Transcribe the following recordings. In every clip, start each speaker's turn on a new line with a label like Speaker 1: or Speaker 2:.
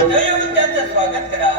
Speaker 1: त्यांचं स्वागत करा.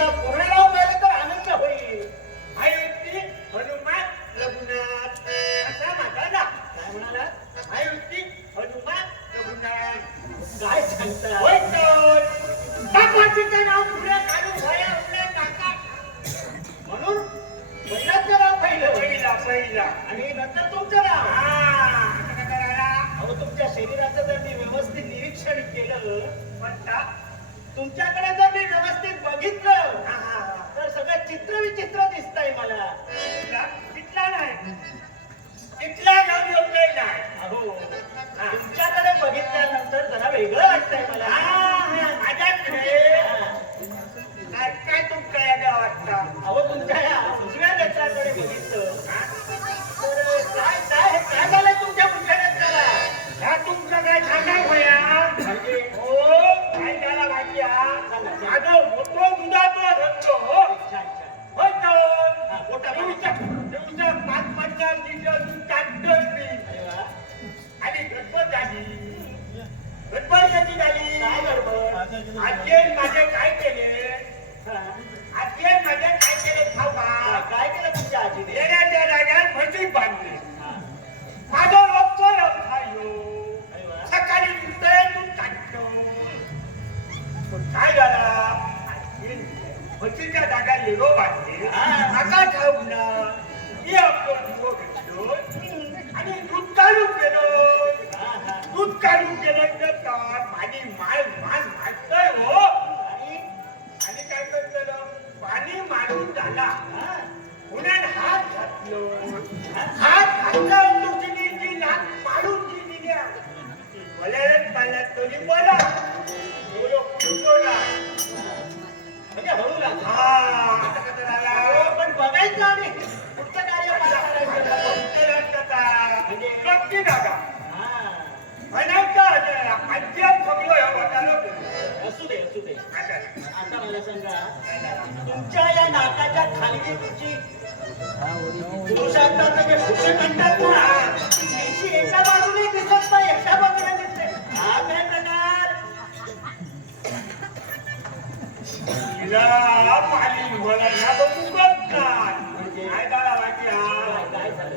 Speaker 1: आता पूर्ण नाव पाहिलं तर आनंद होईल. काय म्हणाला? काय सांगता म्हणून वडिलांचं नाव पहिलं आणि नंतर तुमचं नाव. अहो तुमच्या शरीराचं जर मी व्यवस्थित निरीक्षण केलं तुमच्याकडे जर मी व्यवस्थित बघितलं तर चित्र विचित्र दिसतंय मला. अहो तुमच्याकडे बघितल्यानंतर जरा वेगळं वाटतंय मला.
Speaker 2: मला
Speaker 1: सांगा? तुमच्या या नाकाच्या खाली जी तुमची पुरुषार्थाचं जे फुटं म्हणतात ना. त्याची एका बाजूने दिसत नाही एका बाजूने दिसते. हा काय प्रकार?
Speaker 2: तिला पाणी मला बघू काय झाला बाकी हा
Speaker 1: काय झालं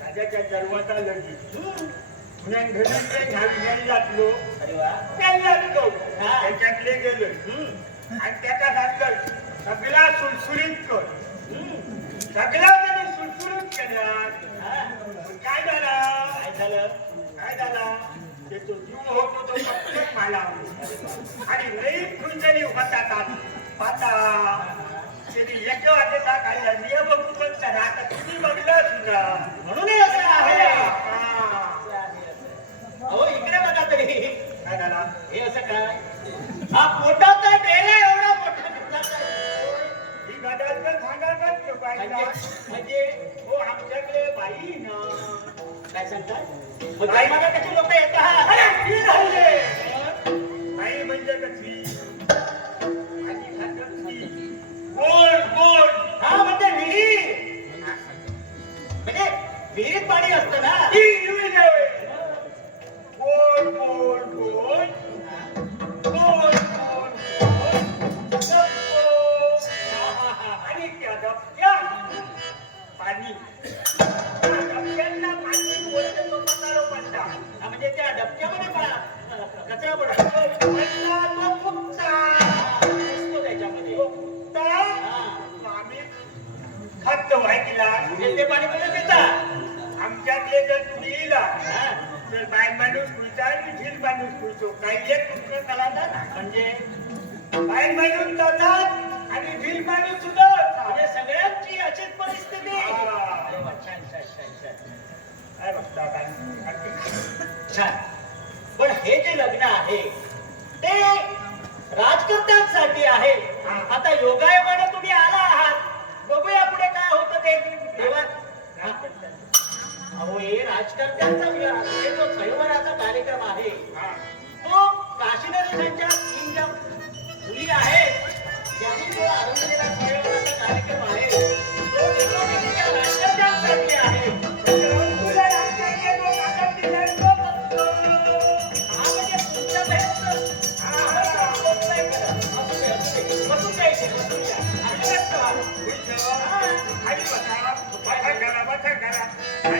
Speaker 2: राजाच्या जन्माचा. पुण्यात घरी घावी घरी जातलो. त्याच्यातले गेलो. आणि त्याचा सांगलं सगळा सुलसुलीत कर.
Speaker 1: हम्म.
Speaker 2: सगळा त्याने
Speaker 1: हा.
Speaker 2: पण काय झाला?
Speaker 1: काय झालं?
Speaker 2: काय झाला? ते तो जीव होतो तो प्रत्येक मला. आणि लई खुंजली होता पाता. त्याने एक वाटेचा काढला मी बघू पण करा आता तुम्ही बघला सुद्धा.
Speaker 1: म्हणून हे असं आहे.
Speaker 2: हा.
Speaker 1: इकडे बघा तरी.
Speaker 2: काय झाला?
Speaker 1: हे असं काय? हा पोटाचा डेरा एवढा मोठा?
Speaker 2: ही गडाल तर सांगायला
Speaker 1: म्हणजे म्हणजे
Speaker 2: हो आमच्याकडे बाई ना.
Speaker 1: काय सांगताय मग मला कशी लोक येतात.
Speaker 2: जर तुम्ही येला
Speaker 1: हा.
Speaker 2: तर बाय माणूस खुलता आणि झील माणूस खुलतो काही एक कुठलं कलावतात
Speaker 1: म्हणजे
Speaker 2: बाय माणूस जातात आणि झील माणूस सुद्धा
Speaker 1: म्हणजे सगळ्यांची अशीच परिस्थिती. छान पण हे जे लग्न आहे ते राजकर्त्यांसाठी आहे. आता योगायोगाने तुम्ही आला आहात.
Speaker 3: 哎，你别
Speaker 1: 走
Speaker 3: 了，回家啊！哎，你别走了，快回来，快
Speaker 1: 点回来。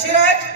Speaker 3: शिराज